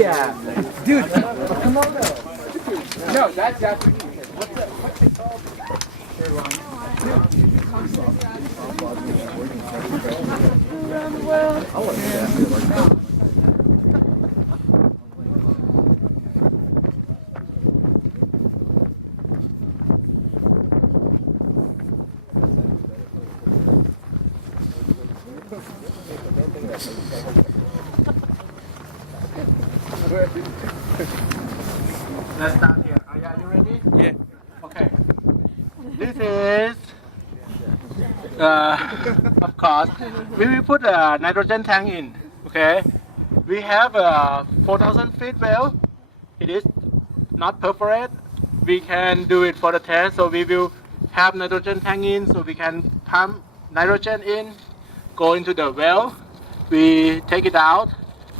Yeah, dude, come on. No, that's what's it called? Around the world. Let's start here. Are you ready? Yeah. Okay. This is, of course, we will put a nitrogen tank in. Okay. We have a 4,000 feet well. It is not perforated. We can do it for the test. So we will have nitrogen tank in, so we can pump nitrogen in, go into the well. We take it out,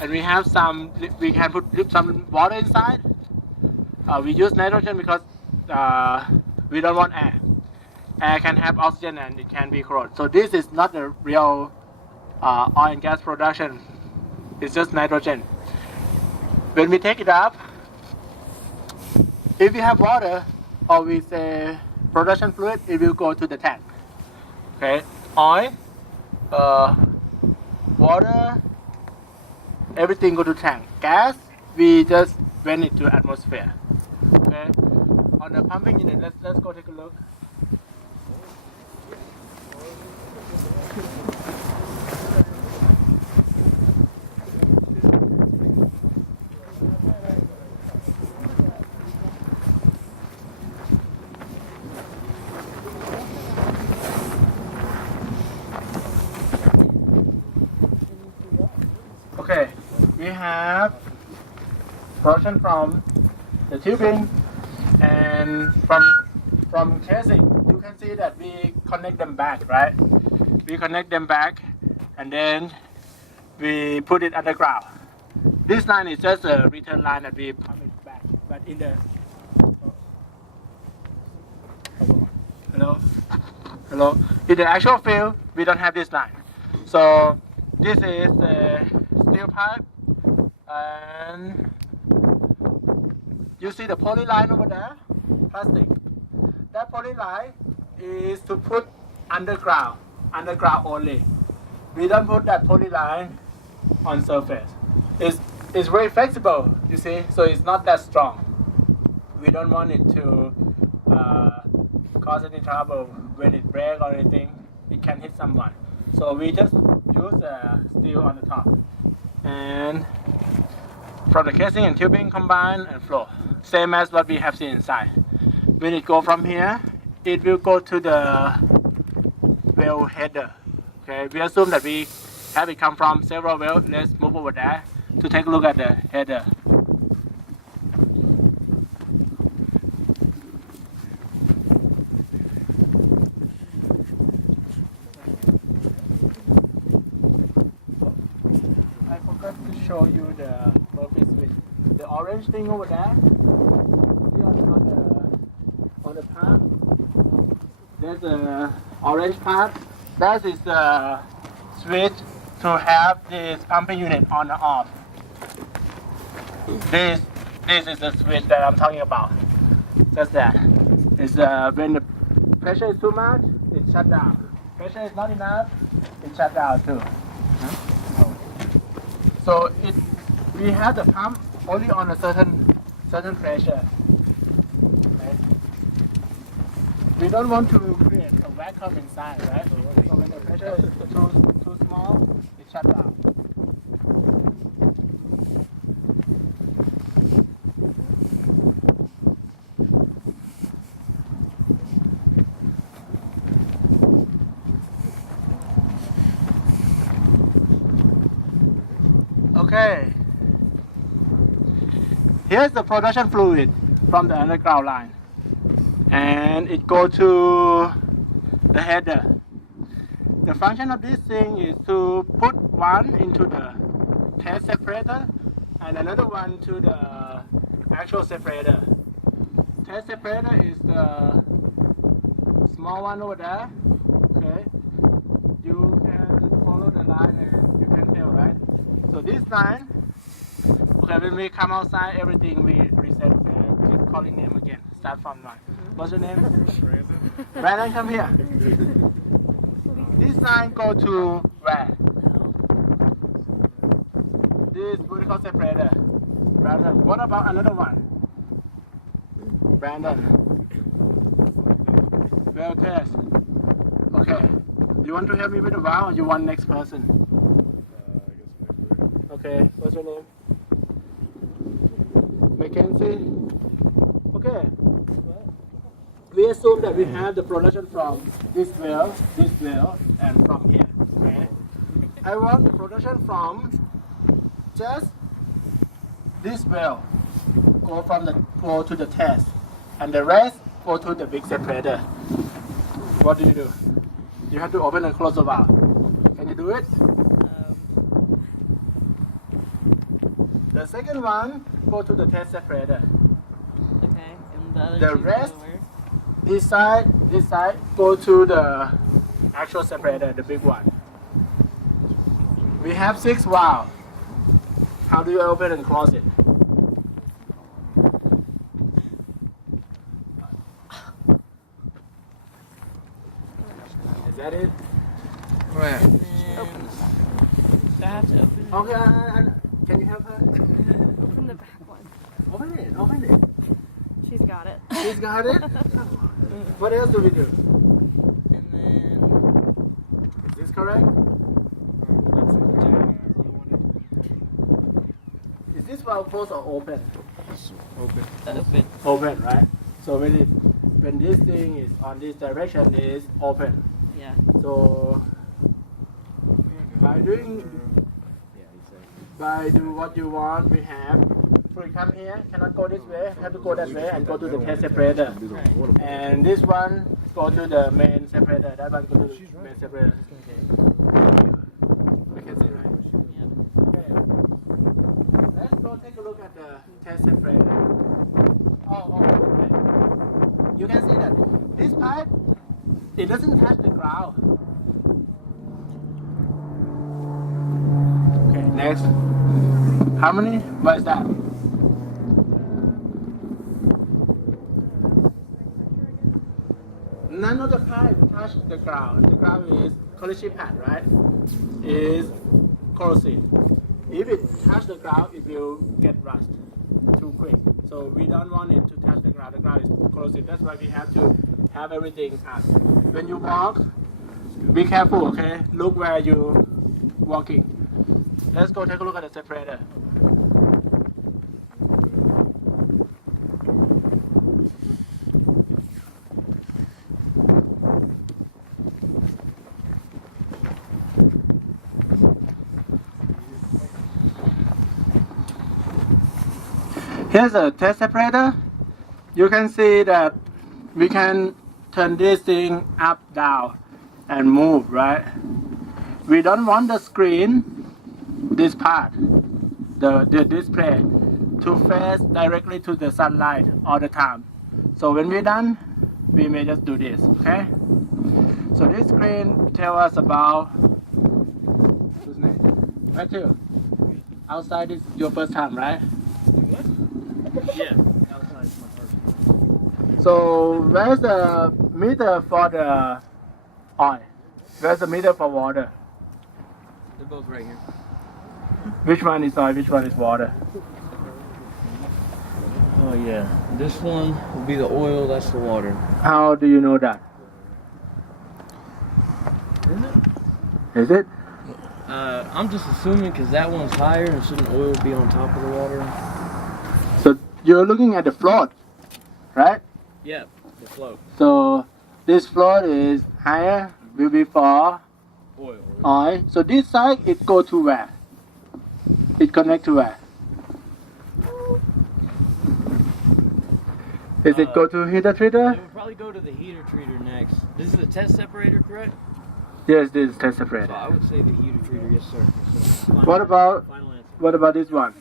and we have some. We can put some water inside. We use nitrogen because we don't want air. Air can have oxygen and it can be corrode. So this is not a real oil and gas production. It's just nitrogen. When we take it up, if we have water or we say production fluid, it will go to the tank. Okay, oil, water, everything go to tank. Gas, we just vent it to atmosphere. Okay, on the pumping unit, let's go take a look. Okay, we have production from the tubing and from casing. You can see that we connect them back, right? We connect them back and then we put it underground. This line is just a return line that we pump it back, but in the hello, in the actual field we don't have this line. So this is a steel pipe, and you see the poly line over there, plastic. That poly line is to put underground only. We don't put that poly line on surface. It's very flexible, you see, so it's not that strong. We don't want it to cause any trouble when it breaks or anything. It can hit someone. So we just use steel on the top, and from the casing and tubing combine and flow, same as what we have seen inside. When it go from here, it will go to the well header. Okay, we assume that we have it come from several wells. Let's move over there to take a look at the header. Show you the Murphy switch. The orange thing over there, see on the part. There's an orange part. That is the switch to have this pumping unit on and off. This is the switch that I'm talking about. Just that. It's when the pressure is too much, it shut down. Pressure is not enough, it shut down too. So we have the pump only on a certain pressure. Okay? We don't want to create a vacuum inside, right? So when the pressure is too small, it shuts down. Okay, here's the production fluid from the underground line, and it goes to the header. The function of this thing is to put one into the test separator and another one to the actual separator. Test separator is the small one over there. Okay, you can follow the line and you can tell, right? So this line, Okay, when we come outside, everything we reset. Okay, keep calling name again. Start from one. What's your name? Brandon, come here. This line go to where? This vertical separator. Brandon, what about another one? Brandon. Well test. Okay. You want to help me with the valve or you want next person? Okay, what's your name? Mackenzie? Okay. We assume that we have the production from this well, and from here. Okay. I want the production from just this well go to the test, and the rest go to the big separator. What do? You have to open and close the valve. Can you do it? The second one go to the test separator. Okay, and the other The two rest, go where? this side go to the actual separator, the big one. We have 6 valves. How do you open and close it? Is that it? Where? And then do I have to open it? Okay, can you help her? Open the back one. Open it. She's got it. She's got it? What else do we do? And then Is this correct? Is this valve closed or open? Open. Open, right? So when this thing is on this direction, is open. yeah. So by doing what you want, we have. So you come here, cannot go this way, have to go that way and go to the test separator. And this one go to the main separator. That one go to the main separator. We can see, right? Yep. Okay. Let's go take a look at the test separator. Okay. You can see that this pipe, it doesn't touch the ground. Okay, next. How many? What is that? None of the pipe touch the ground. The ground is collision pad, right? Is corrosive. If it touch the ground, it will get rust too quick. So we don't want it to touch the ground. The ground is corrosive. That's why we have to have everything up. When you walk, be careful, okay? Look where you're walking. Let's go take a look at the separator. Here's a test separator. You can see that we can turn this thing up, down, and move, right? We don't want the screen, this part, the display, to face directly to the sunlight all the time. So when we're done, we may just do this, okay? So this screen tells us about, whose name? Matthew. Outside is your first time, right? Yeah. Outside is my first. So where's the meter for the oil? Where's the meter for water? They're both right here. Which one is oil, which one is water? Oh yeah. This one will be the oil, that's the water. How do you know that? Is it? I'm just assuming because that one's higher and shouldn't oil be on top of the water? So you're looking at the float, right? Yeah, the float. So this float is higher, will be for Oil. oil. So this side, it go to where? It connect to where? Is it go to heater treater? It would probably go to the heater treater next. This is the test separator, correct? Yes, this is test So separator. I would say the heater treater, yes sir. So, What about final answer? what about this one?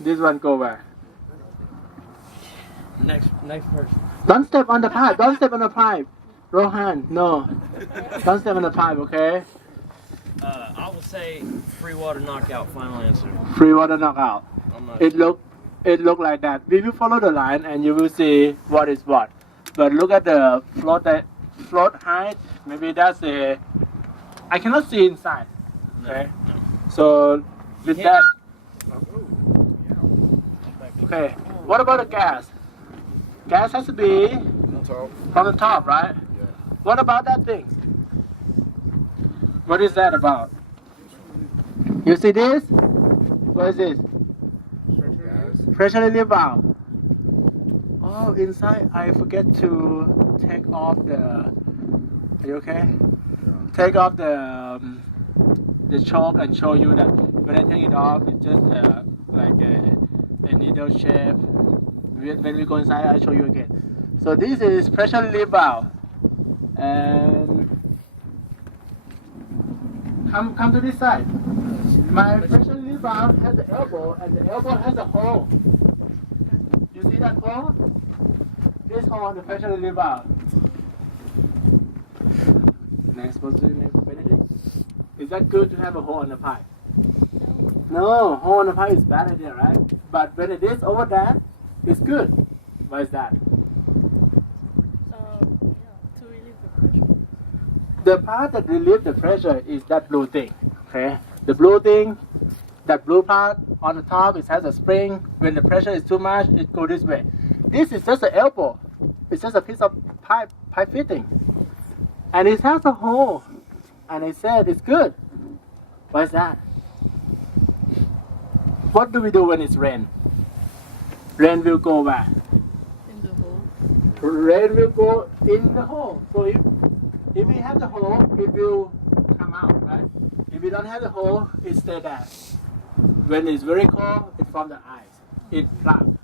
This one go where? Next person. Don't step on the pipe. Don't step on the pipe. Rohan, no. Don't step on the pipe, okay? I will say free water knockout, final answer. Free water knockout. I'm not. It look like that. We will follow the line and you will see what is what. But look at the float height. Maybe that's a. I cannot see inside. Okay. So with that. Okay. What about the gas? Gas has to be from the top, right? What about that thing? What is that about? You see this? What is this? Pressure relief valve. Oh, inside I forget to take off the. Are you okay? Take off the choke and show you that when I take it off, it's just like a needle shape. When we go inside, I'll show you again. So this is pressure relief valve, and come to this side. My pressure relief valve has the elbow, and the elbow has a hole. You see that hole? This hole on the pressure relief valve. Next, what's the name? Benedict? Is that good to have a hole on the pipe? No, hole on the pipe is bad idea, right? But when it is over that, it's good. Why is that? To relieve the pressure. The part that relieves the pressure is that blue thing. Okay, the blue thing, that blue part on the top, it has a spring. When the pressure is too much, it goes this way. This is just an elbow. It's just a piece of pipe fitting, and it has a hole. And it said it's good. Why is that? What do we do when it's rain? Rain will go where? In the hole. Rain will go in the hole. So if we have the hole, it will come out, right? If we don't have the hole, it stays there. When it's very cold, it forms the ice. It plug.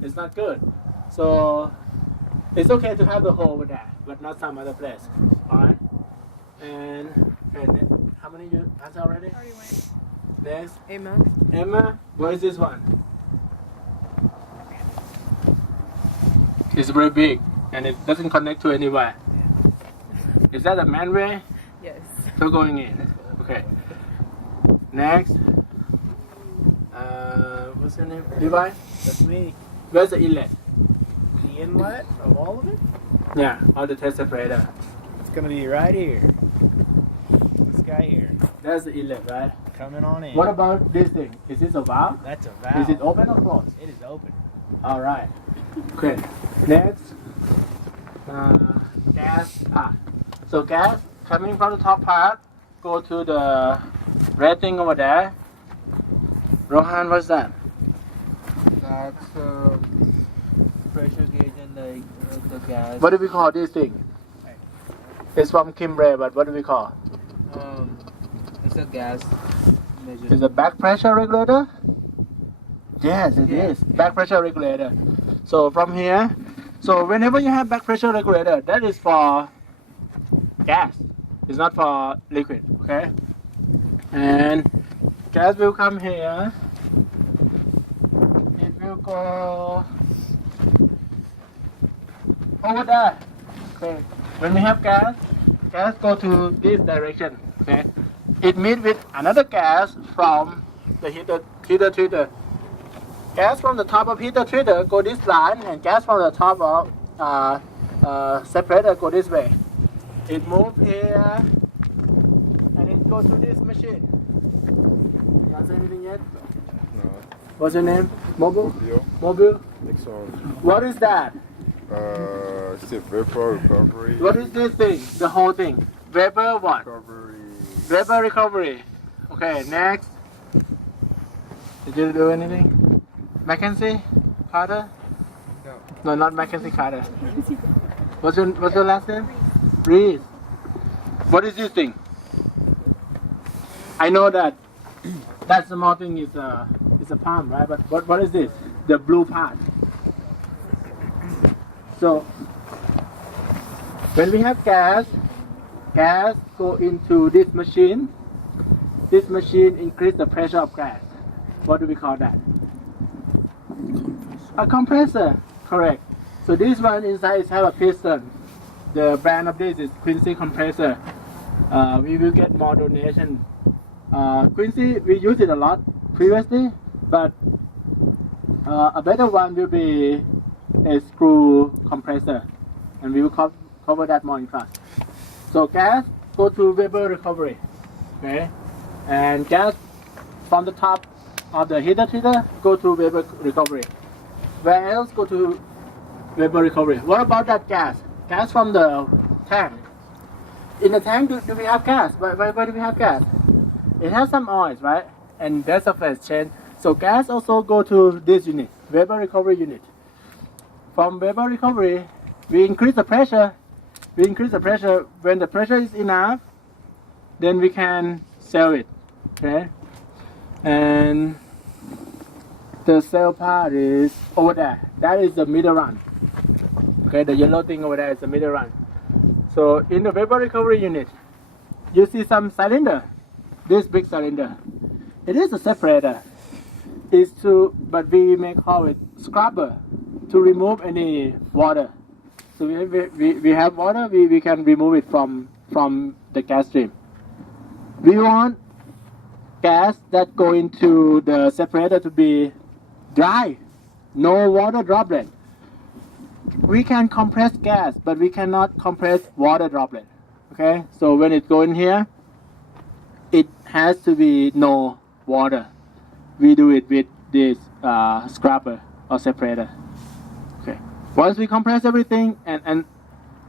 It's not good. So it's okay to have the hole over there, but not some other place. Alright? And how many you answered already? Already went. Next. Amen. Emma, what is this one? It's very big and it doesn't connect to anywhere. Is that a manway? Yes. So going in. Okay. Next. What's your name? Levi? That's me. Where's the inlet? The inlet of all of it? Yeah, on the test separator. It's gonna be right here. This guy here. That's the inlet, right? Coming on in. What about this thing? Is this a valve? That's a valve. Is it open or closed? It is open. Alright. Okay. Next. Gas part. So gas coming from the top part, go to the red thing over there. Rohan, what's that? That's pressure gauge and the gas. What do we call this thing? It's from Kimbre, but what do we call? It's a gas measure. Is it back pressure regulator? Yes, it is. Back pressure regulator. So from here, so whenever you have back pressure regulator, that is for gas. It's not for liquid, okay? And gas will come here. It will go over there. Okay. When we have gas go to this direction. Okay. It meets with another gas from the heater treater. Gas from the top of heater treater go this line, and gas from the top of separator go this way. It moves here, and it goes to this machine. You answer anything yet? No. What's your name? Mobile? Yo, Mobile? Nixon. What is that? It's a vapor recovery. What is this thing? The whole thing? Vapor what? Recovery. Vapor recovery. Okay, next. Did you do anything? Mackenzie Carter? No, not Mackenzie Carter. What's your last name? Reese. What is this thing? I know that that small thing is a palm, right? But what is this? The blue part. So when we have gas go into this machine. This machine increase the pressure of gas. What do we call that? A compressor. Correct. So this one inside have a piston. The brand of this is Quincy compressor. We will get more donation. Quincy, we used it a lot previously, but A better one will be a screw compressor, and we will cover that more in class. So gas go to vapor recovery, okay, and gas from the top of the heater treater go to vapor recovery. Where else go to vapor recovery? What about that gas? Gas from the tank. In the tank, do we have gas? Why do we have gas? It has some oils, right? And there's a phase change. So gas also go to this unit, vapor recovery unit. From vapor recovery, we increase the pressure. We increase the pressure. When the pressure is enough, then we can sell it, okay? And the sell part is over there. That is the middle run. Okay, the yellow thing over there is the middle run. So in the vapor recovery unit, you see some cylinder. This big cylinder. It is a separator. But we may call it scrubber to remove any water. So we have water, we can remove it from the gas stream. We want gas that go into the separator to be dry, no water droplet. We can compress gas, but we cannot compress water droplet. Okay, so when it go in here, it has to be no water. We do it with this scrubber or separator. Okay, once we compress everything, and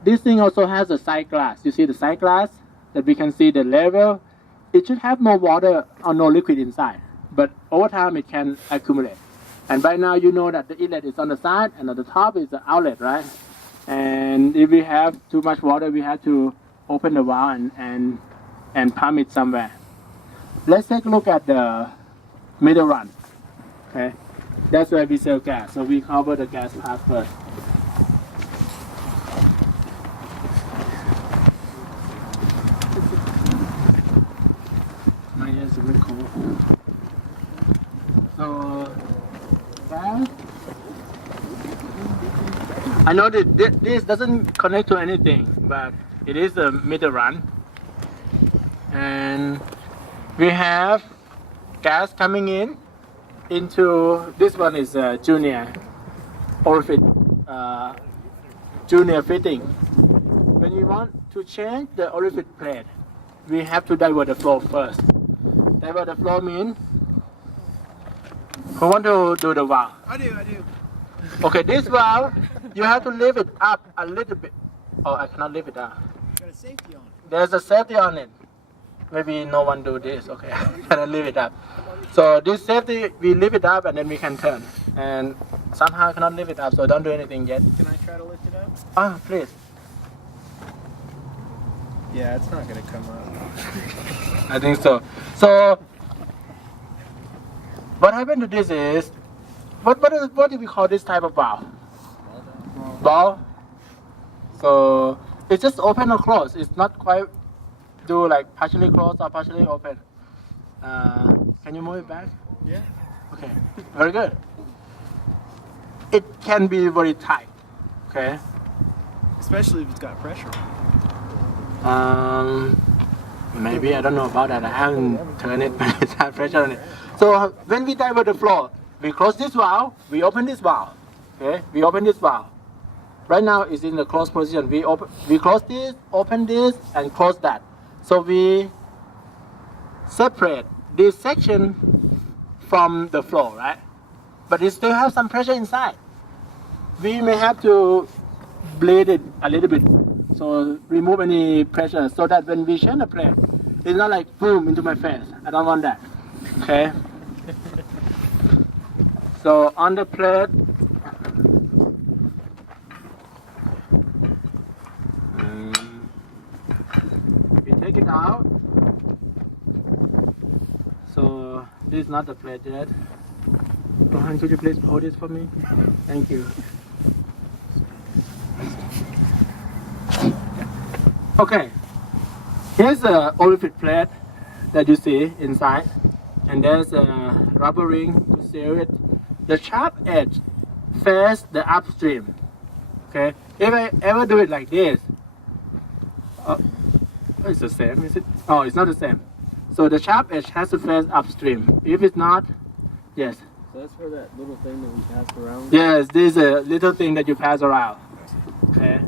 this thing also has a side glass. You see the side glass that we can see the level. It should have no water or no liquid inside, but over time it can accumulate. And by now you know that the inlet is on the side and at the top is the outlet, right? And if we have too much water, we have to open the valve and pump it somewhere. Let's take a look at the middle run. Okay, that's where we sell gas. So we cover the gas part first. My ears are very cold. So gas. I know that this doesn't connect to anything, but it is the middle run, and we have gas coming into this one is a junior orifice, junior fitting. When you want to change the orifice plate, we have to divert the flow first. Divert the flow means who want to do the valve? I do. Okay, this valve you have to lift it up a little bit. Oh, I cannot lift it up. Got a safety on it. There's a safety on it. Maybe no one do this. Okay, I cannot lift it up. So this safety, we lift it up and then we can turn. And somehow I cannot lift it up, so don't do anything yet. Can I try to lift it up? Ah, please. Yeah, it's not gonna come up. I think so. So what happened to this is, what do we call this type of valve? Ball. So it's just open or close. It's not quite do like partially closed or partially open. Can you move it back? Yeah. Okay, very good. It can be very tight. Okay. Especially if it's got pressure. Maybe I don't know about that. I haven't turned it, but it's had pressure on it. So when we divert the flow, we close this valve, we open this valve. Okay, we open this valve. Right now it's in the closed position. We close this, open this, and close that. So we separate this section from the flow, right? But it still has some pressure inside. We may have to bleed it a little bit, so remove any pressure, so that when we change the plate, it's not like boom into my face. I don't want that. Okay. So on the plate, we take it out. So this is not the plate yet. Rohan, could you please hold this for me? Thank you. Okay, here's the orifice plate that you see inside, and there's a rubber ring to seal it. The sharp edge faces the upstream. Okay, if I ever do it like this, it's the same, is it? Oh, it's not the same. So the sharp edge has to face upstream. If it's not, yes. So that's for that little thing that we passed around. Yes, this is a little thing that you pass around. Okay.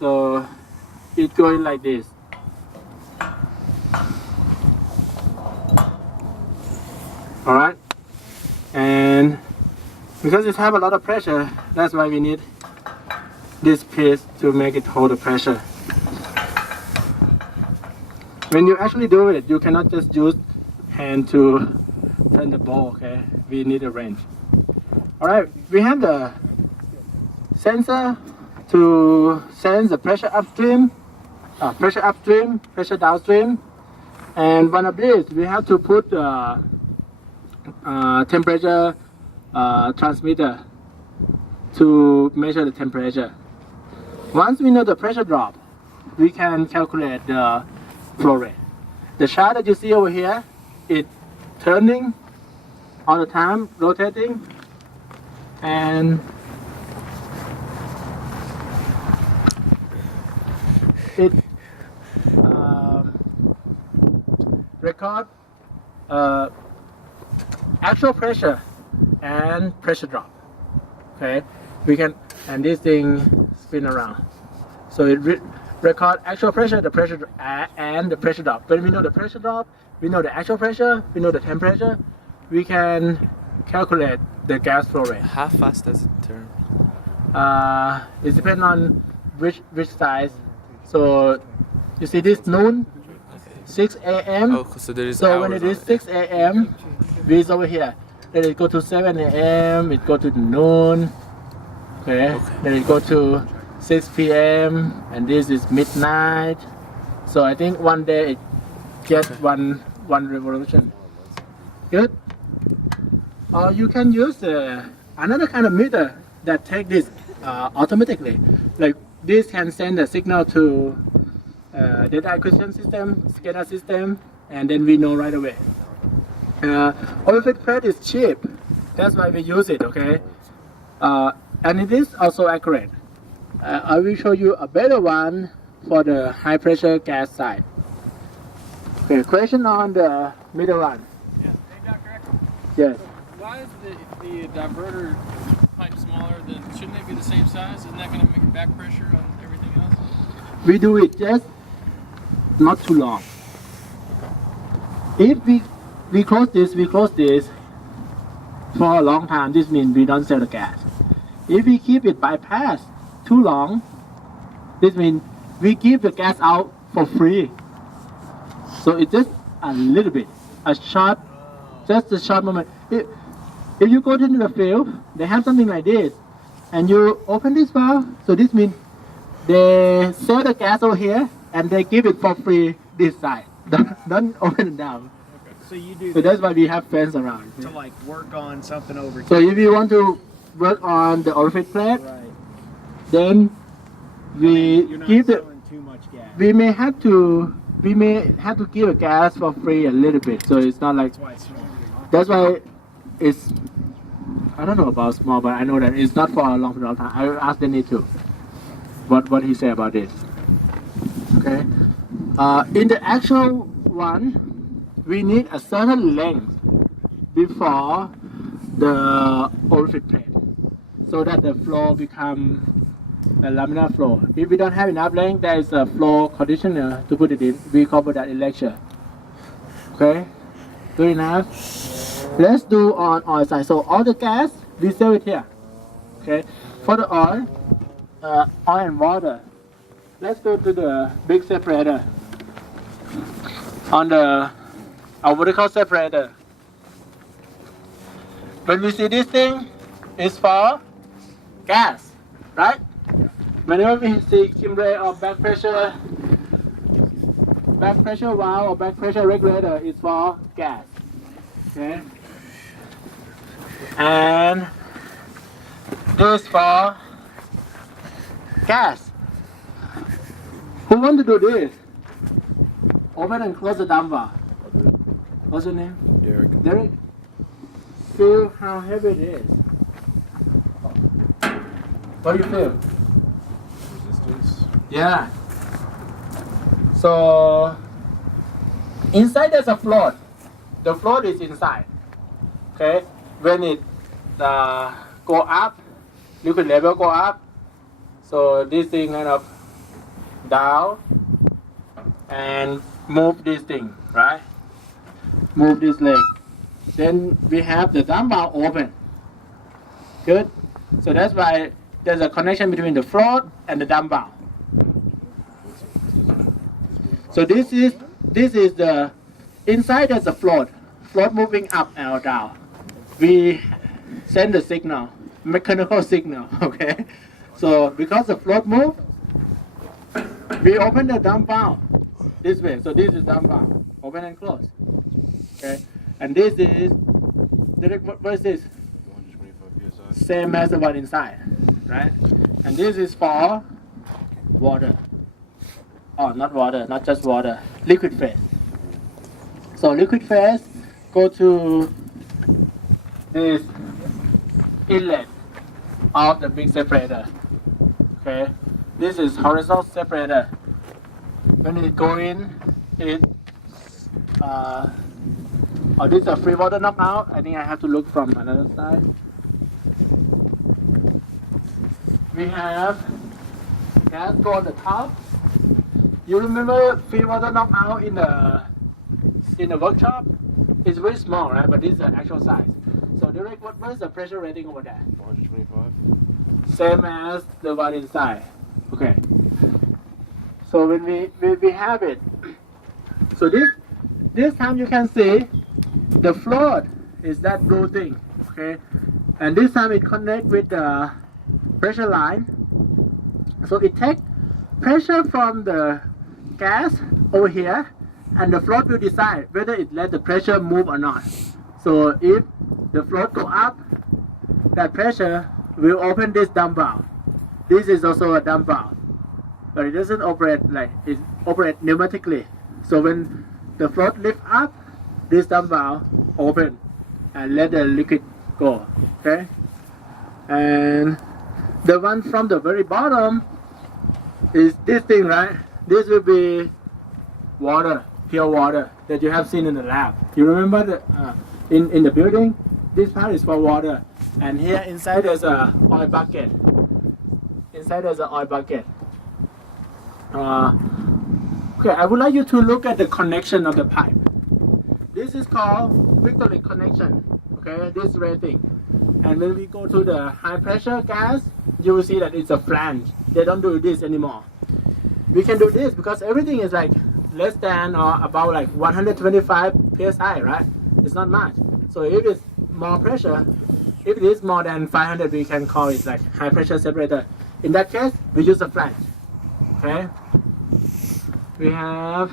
So it going like this. Alright. And because it have a lot of pressure, that's why we need this piece to make it hold the pressure. When you actually do it, you cannot just use hand to turn the ball, okay? We need a wrench. Alright, we have the sensor to sense the pressure upstream, pressure downstream. And one of these, we have to put temperature transmitter to measure the temperature. Once we know the pressure drop, we can calculate the flow rate. The chart that you see over here, it's turning all the time, rotating, and it record actual pressure and pressure drop. Okay, we can, and this thing spin around, so it record actual pressure, the pressure and the pressure drop. When we know the pressure drop, we know the actual pressure, we know the temperature, we can calculate the gas flow rate. How fast does it turn? It depends on which size. So you see this noon, 6 a.m. Oh, so there is So when hours it is on 6 a.m., we is over here. Then it go to 7 a.m. It go to noon. Okay. Then it go to 6 p.m. and this is midnight. So I think one day it get one revolution. Good. Or you can use another kind of meter that take this automatically. Like this can send a signal to data acquisition system, SCADA system, and then we know right away. Overfit plate is cheap, that's why we use it. Okay, and it is also accurate. I will show you a better one for the high pressure gas side. Okay, question on the middle one. Yeah. Hey, Dr. Echo. Yes. Why is the diverter pipe smaller than? Shouldn't they be the same size? Isn't that going to make back pressure on everything else? We do it just not too long. If we close this for a long time, this means we don't sell the gas. If we keep it bypass too long, this means we give the gas out for free. So it's just a little bit, just a short moment. If you go into the field, they have something like this, and you open this valve, so this means they sell the gas over here and they give it for free this side. Don't open it down. So you do So that's why we have fans around. to like work on something over So if you want to work on the overfit plate, right. then we You're not give the selling too much gas. we may have to give a gas for free a little bit. So it's not like That's why it's small. that's why it's, I don't know about small, but I know that it's not for a long time. I will ask Danny too. What he say about this. Okay. In the actual one, we need a certain length before the overfit plate, so that the flow become a laminar flow. If we don't have enough length, there is a flow conditioner to put it in. We cover that in lecture. Okay. Good enough. Let's do on oil side. So all the gas, we save it here. Okay. For the oil and water, let's go to the big separator. On our vertical separator. When we see this thing, it's for gas, right? Whenever we see Kimray or back pressure valve or back pressure regulator, it's for gas. Okay. And this for gas. Who want to do this? Open and close the dump valve. What's your name? Derek. Derek. Feel how heavy it is. What do you feel? Resistance. Yeah. So inside there's a float. The float is inside. Okay. when it go up, liquid level go up. So this thing kind of down and move this thing, right? Move this leg. Then we have the dump valve open. Good. So that's why there's a connection between the float and the dump valve. So this is the inside. There's a float moving up and down. We send the signal, mechanical signal. Okay. So because the float move, we open the dump valve this way. So this is dump valve, open and close. Okay. And this is what is this? 125 psi. Same as the one inside, right? And this is for water. Oh, not water, not just water. Liquid phase. So liquid phase go to this inlet of the big separator. Okay, this is horizontal separator. When it go in, it oh, this is a free water knockout. I think I have to look from another side. We have gas go on the top. You remember free water knockout in the workshop? It's very small, right? But this is the actual size. So Derek, what is the pressure rating over there? 125. Same as the one inside. Okay. So when we have it, so this time you can see the float is that blue thing, okay? And this time it connect with the pressure line. So it take pressure from the gas over here, and the float will decide whether it let the pressure move or not. So if the float go up, that pressure will open this dump valve. This is also a dump valve, but it doesn't operate like it operates pneumatically. So when the float lift up, this dump valve open and let the liquid go. Okay, and the one from the very bottom is this thing, right? This will be water, pure water that you have seen in the lab. You remember the in the building? This part is for water, and here inside there's a oil bucket. Inside there's an oil bucket. Okay, I would like you to look at the connection of the pipe. This is called Victoric connection. Okay, this rating. And when we go to the high pressure gas, you will see that it's a flange. They don't do this anymore. We can do this because everything is like less than or about like 125 psi, right? It's not much. So if it's more pressure, if it is more than 500, we can call it like high pressure separator. In that case, we use a flange. Okay. We have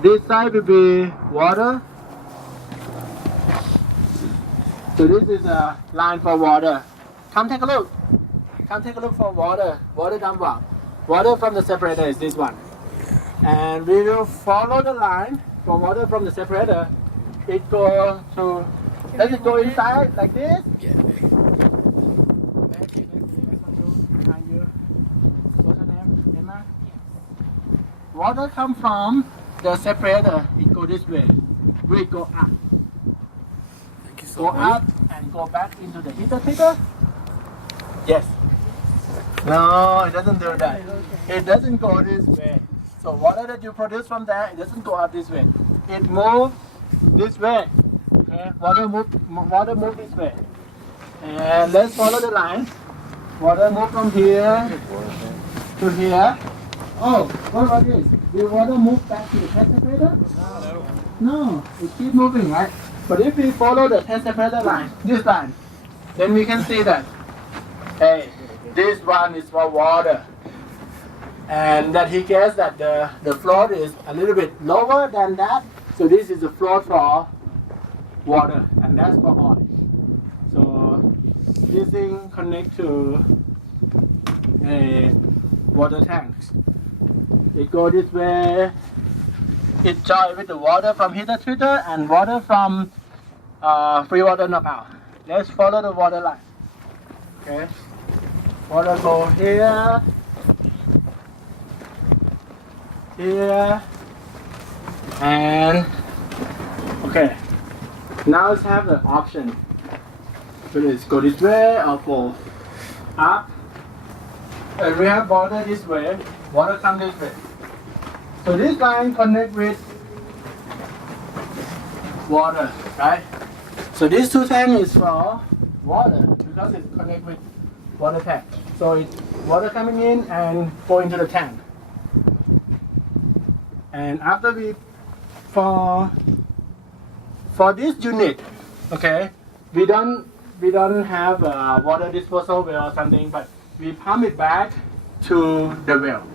this side will be water. So this is a line for water. Come take a look. Come take a look for water. Water dump valve. Water from the separator is this one. And we will follow the line for water from the separator. It goes to, does it go inside like this? Yeah. Behind you. What's her name? Emma? Water come from the separator. It go this way. We go up. Thank you Go so much. up and go back into the heater treater. Yes. No, it doesn't do that. It doesn't go this way. So water that you produce from there, it doesn't go up this way. It moves this way. Okay, water move this way. And let's follow the line. Water move from here to here. Oh, what about this? Will water move back to the test separator? No, it keeps moving, right? But if we follow the test separator line, this line, then we can see that, hey, this one is for water. And that he guessed that the float is a little bit lower than that. So this is the float for water, and that's for oil. So this thing connect to a water tanks. It go this way. It join with the water from heater treater and water from free water knockout. Let's follow the water line. Okay. Water go here. Here and okay, Now let's have the option. Whether it's go this way or go up. And we have water this way, water come this way. So this line connect with water, right? So these two tanks is for water because it connect with water tank. So it's water coming in and go into the tank. And after we for this unit, okay, we don't have a water disposal well or something, but we pump it back to the well.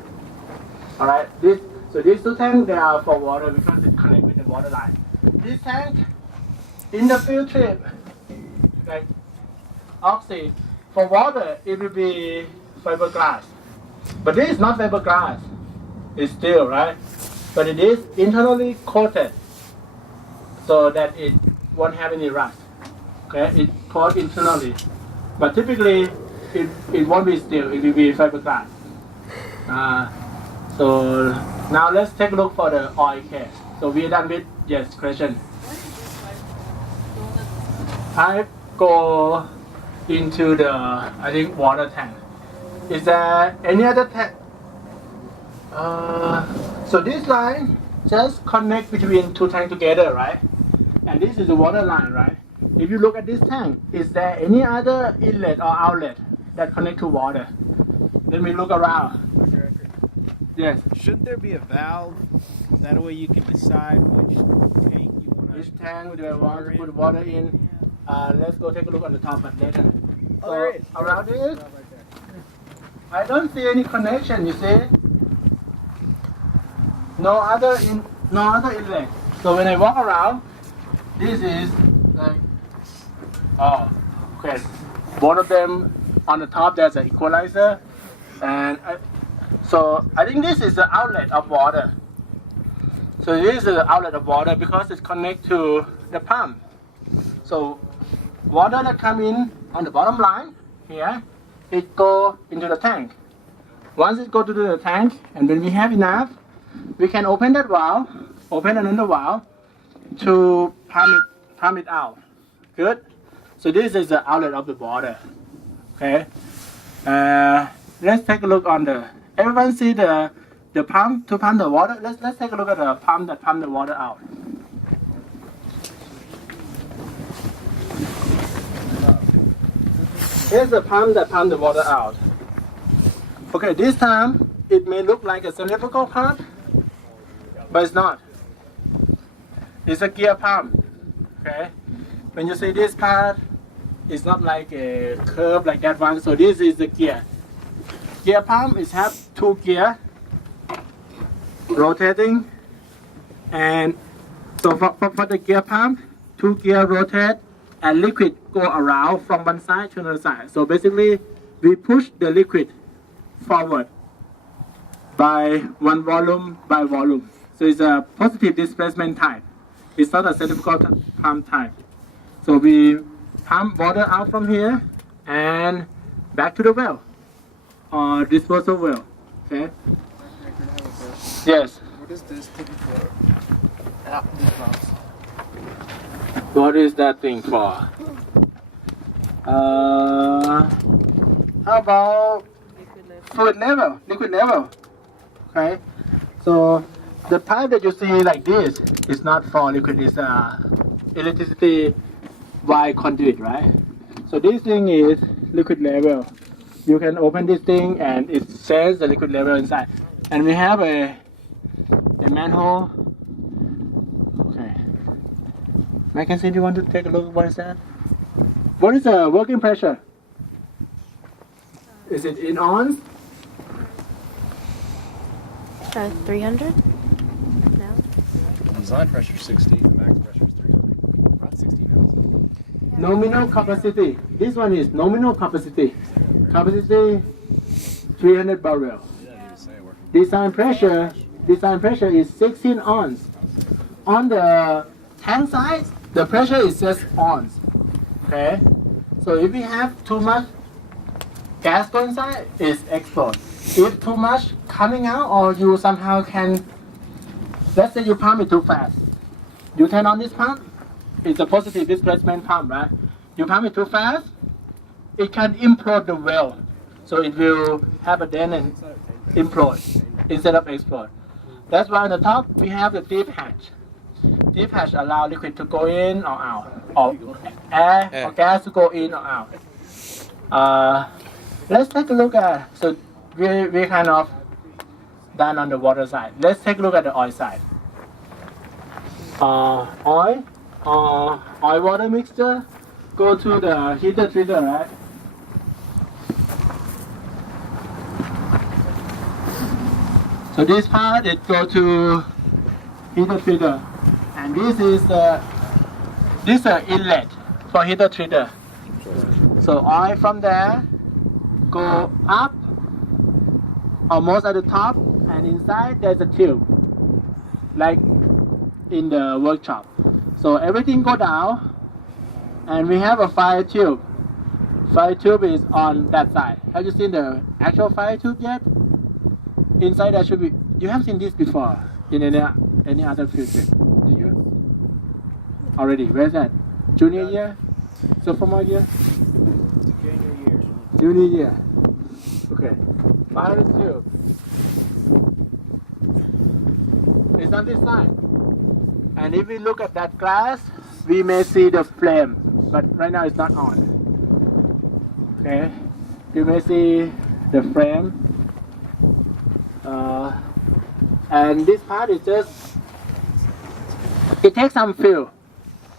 All right. So these two tanks, they are for water because it connect with the water line. This tank in the field trip, like oxy, for water it will be fiberglass, but this is not fiberglass. It's steel, right? But it is internally coated so that it won't have any rust. Okay, it's coated internally, but typically it won't be steel. It will be fiberglass. So now let's take a look for the oil case. So we're done with yes question. I go into the water tank. Is there any other tank? So this line just connect between two tanks together, right? And this is the water line, right? If you look at this tank, is there any other inlet or outlet that connect to water? Let me look around. Yes. Shouldn't there be a valve? That way you can decide which tank you want to. Which tank do I want to put water in? Let's go take a look on the top but later. Oh, there is. Around it, I don't see any connection. You see, no other inlet. So when I walk around, this is like, oh, okay. Both of them on the top. There's an equalizer, and so I think this is the outlet of water. So this is the outlet of water because it's connected to the pump. So water that come in on the bottom line here, it go into the tank. Once it go to the tank, and when we have enough, we can open that valve, open another valve to pump it out. Good. So this is the outlet of the water. Okay. Let's take a look on the. Everyone see the pump to pump the water. Let's take a look at the pump that pump the water out. Here's the pump that pump the water out. Okay, this time it may look like a cylindrical pump, but it's not. It's a gear pump. Okay, when you see this part, it's not like a curve like that one. So this is the gear. Gear pump is have two gear rotating, and so for the gear pump, two gear rotate and liquid go around from one side to another side. So basically, we push the liquid forward by one volume by volume. So it's a positive displacement type. It's not a centrifugal pump type. So we pump water out from here and back to the well or disposal well. Okay. Yes. What is this thing for? These pumps. What is that thing for? How about fluid level, liquid level? Okay. So the pipe that you see like this is not for liquid. It's electricity wire conduit, right? So this thing is liquid level. You can open this thing and it says the liquid level inside. And we have a manhole. Okay. Mackenzie, do you want to take a look? What is that? What is the working pressure? Is it in ounce? 300? No? Design pressure is 16, the max pressure is 300. About 16 ounces. Nominal capacity. This one is nominal capacity. Capacity 300 barrel. Design pressure is 16 ounce. On the tank side, the pressure is just ounce. Okay. So if we have too much gas going inside, it explodes. If too much coming out, or you somehow can, let's say you pump it too fast, you turn on this pump, it's a positive displacement pump, right? You pump it too fast, it can implode the well. So it will have a dent and implode instead of explode. That's why on the top we have the deep hatch. Deep hatch allow liquid to go in or out, or air or gas to go in or out. Let's take a look at, so we kind of done on the water side. Let's take a look at the oil side. Oil water mixture go to the heater treater, right? So this part it go to heater treater, and this is the inlet for heater treater. So oil from there go up almost at the top, and inside there's a tube like in the workshop. So everything go down, and we have a fire tube. Fire tube is on that side. Have you seen the actual fire tube yet? Inside there should be. You have seen this before in any other field trip? Do you? Already? Where's that? Junior year? Sophomore year? Junior year. Okay. Fire tube. It's on this side. And if we look at that glass, we may see the flame, but right now it's not on. Okay, you may see the flame, and this part is just, it takes some fuel.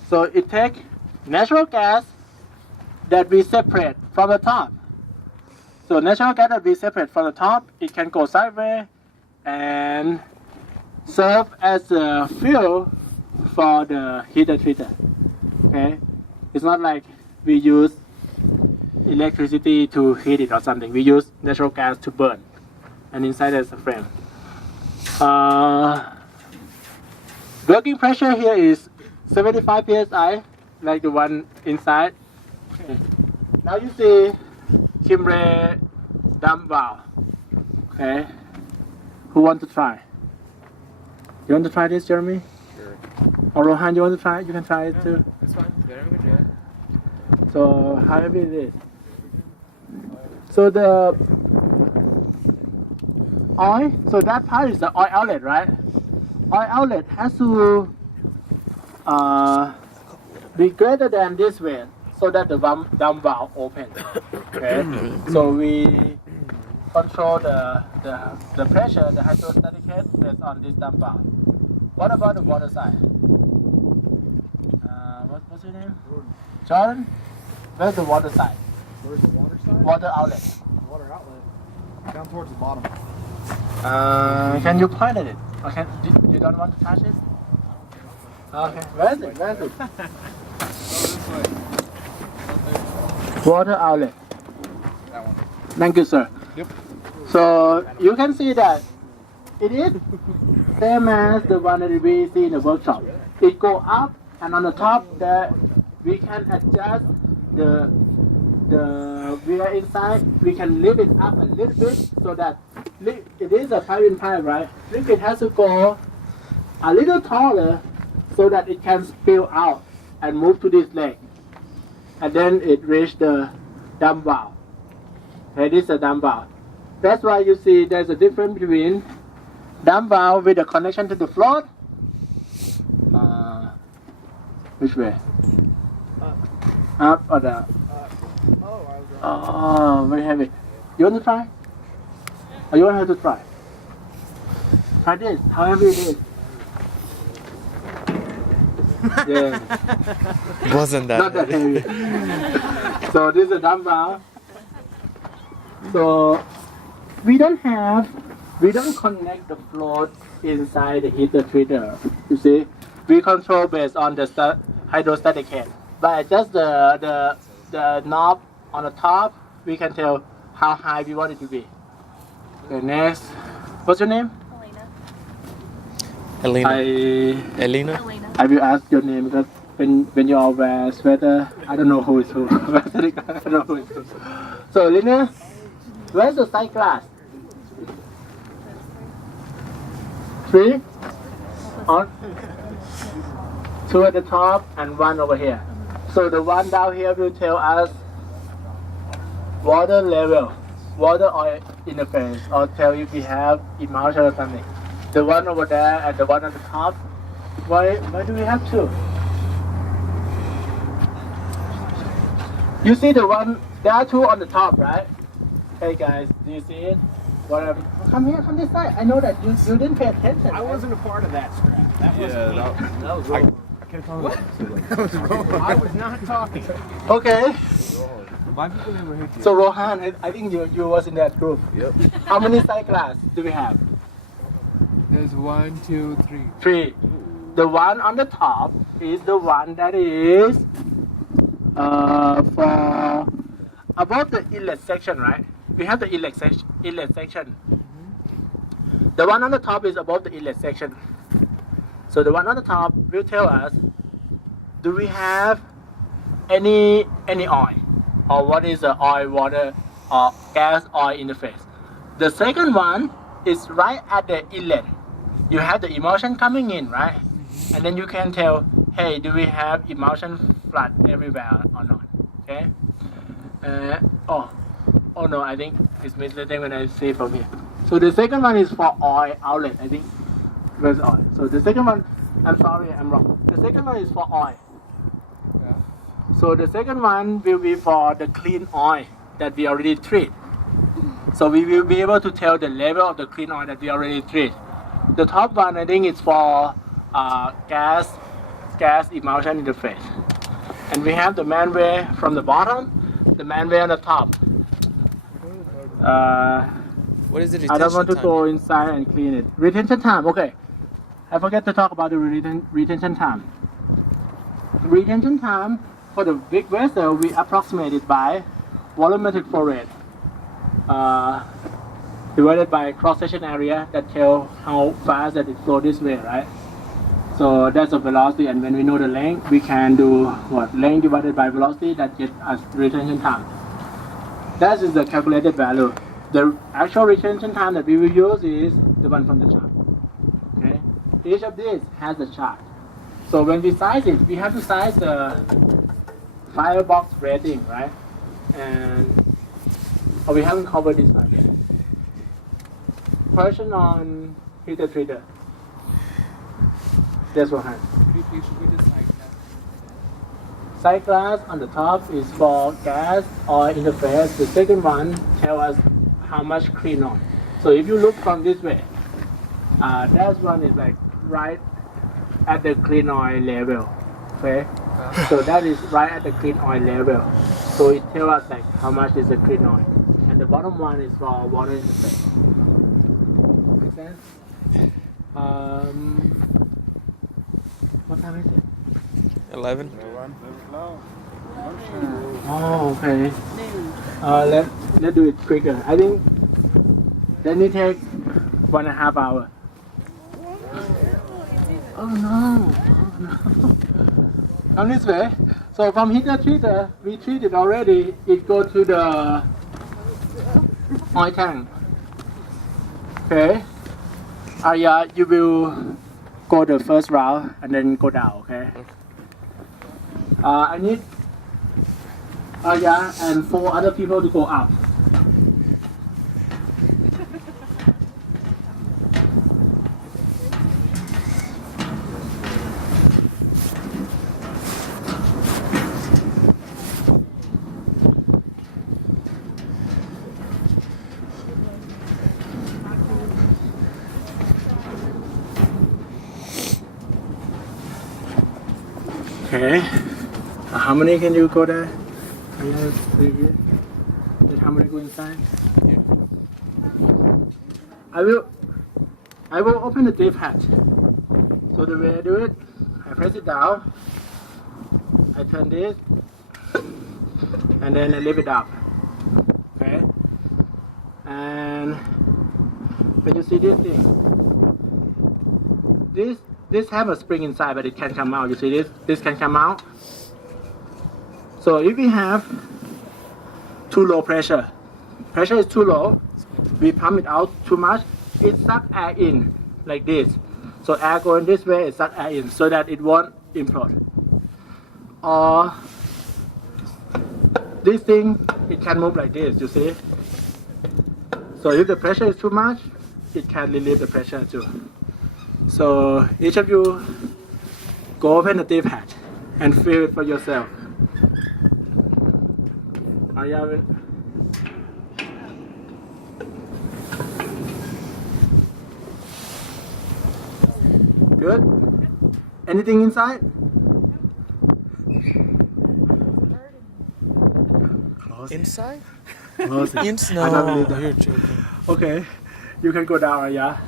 So it takes natural gas that we separate from the top. So natural gas that we separate from the top, it can go sideways and serve as a fuel for the heater treater. Okay, it's not like we use electricity to heat it or something. We use natural gas to burn, and inside there's a flame. Working pressure here is 75 psi, like the one inside. Okay. Now you see Kimbre dump valve. Okay, who want to try? You want to try this, Jeremy? Or Rohan, you want to try it? You can try it too. That's fine. So how heavy it is? So the oil, so that part is the oil outlet, right? Oil outlet has to be greater than this way so that the dump valve open. Okay. So we control the pressure, the hydrostatic head that's on this dump valve. What about the water side? What's your name? Jordan? Where's the water side? Where's the water side? Water outlet. Water outlet. Down towards the bottom. Can you point at it? Okay. You don't want to touch it? Okay. Where is it? Where is it? Water outlet. That one. Thank you, sir. Yep. So you can see that it is same as the one that we see in the workshop. It go up, and on the top that we can adjust the wire inside. We can lift it up a little bit so that it is a pipe in pipe, right? Liquid has to go a little taller so that it can spill out and move to this leg, and then it reach the dump valve. Okay, this is a dump valve. That's why you see there's a difference between dump valve with a connection to the float. Which way? Up or down? Oh, very heavy. You want to try? Or you want her to try? Try this. How heavy it is? Yeah. Wasn't that Not that heavy. So this is a dump valve. So we don't connect the float inside the heater treater. You see, we control based on the hydrostatic head. By just the knob on the top, we can tell how high we want it to be. Okay, next. What's your name? Elena? Elena. I will ask your name because when you all wear sweater, I don't know who is who. I don't know who is who. So, Elena, where's the side glass? 3? On? two at the top and one over here. So the one down here will tell us water level, water oil interface, or tell if we have emulsion or something. The one over there and the one at the top, why do we have two? You see the one, there are two on the top, right? Hey guys, do you see it? Whatever. Come here, come this side. I know that you didn't pay attention. I right? wasn't a part of that scrap. That wasn't me. that was wrong. I can't tell that was wrong. I was not talking. Okay. Why people never hate you? So Rohan, I think you was in that group. Yep. How many side glass do we have? There's 1, 2, 3. 3. The one on the top is the one that is for above the inlet section, right? We have the inlet section. The one on the top is above the inlet section. So the one on the top will tell us, do we have any oil, or what is the oil, water, or gas oil interface? The second one is right at the inlet. You have the emulsion coming in, right? And then you can tell, hey, do we have emulsion flood everywhere or not? Okay. Oh no, I think it's misleading when I say from here. So the second one is for oil outlet, I think. Where's oil? So the second one, I'm sorry, I'm wrong. The second one is for oil. Yeah. So the second one will be for the clean oil that we already treat. So we will be able to tell the level of the clean oil that we already treat. The top one, I think, is for gas emulsion interface. And we have the manware from the bottom, the manware on the top. What is the I don't want to time? go inside and clean it. Retention time, okay. I forget to talk about the retention time. Retention time for the big vessel, we approximate it by volumetric flow rate divided by cross-section area that tell how fast that it flow this way, right? So that's the velocity, and when we know the length, we can do what? Length divided by velocity, that gets us retention time. That is the calculated value. The actual retention time that we will use is the one from the chart. Okay? Each of these has a chart. So when we size it, we have to size the firebox rating, right? And we haven't covered this part yet. Question on heater treater. That's what happened. Side glass on the top is for gas oil interface. The second one tells us how much clean oil. So if you look from this way, that one is like right at the clean oil level. Okay, so that is right at the clean oil level. So it tells us like how much is the clean oil. And the bottom one is for water interface. Make sense? What time is it? 11. Oh, okay. Let's do it quicker. I think then it take 1.5 hours. Oh no! Come this way. So from heater treater, we treat it already. It go to the oil tank. Okay. Arya, you will go the first round and then go down. Okay. I need Arya and 4 other people to go up. Okay. How many can you go there? How many go inside? Yeah. I will open the drape hatch. So the way I do it, I press it down, I turn this, and then I lift it up. Okay? And when you see this thing, this have a spring inside, but it can come out. You see this can come out. So if we have too low pressure is too low, we pump it out too much, it sucks air in like this. So air going this way, it sucks air in, so that it won't input. Or this thing, it can move like this, you see. So if the pressure is too much, it can relieve the pressure too. So each of you go open the tip hat and feel it for yourself. Good. Anything inside? Close it. Inside? Close it. Inside? I don't No, believe that. you're joking. Okay, you can go down, yeah.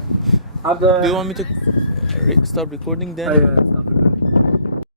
After. Do you want me to stop recording then? Yeah, stop.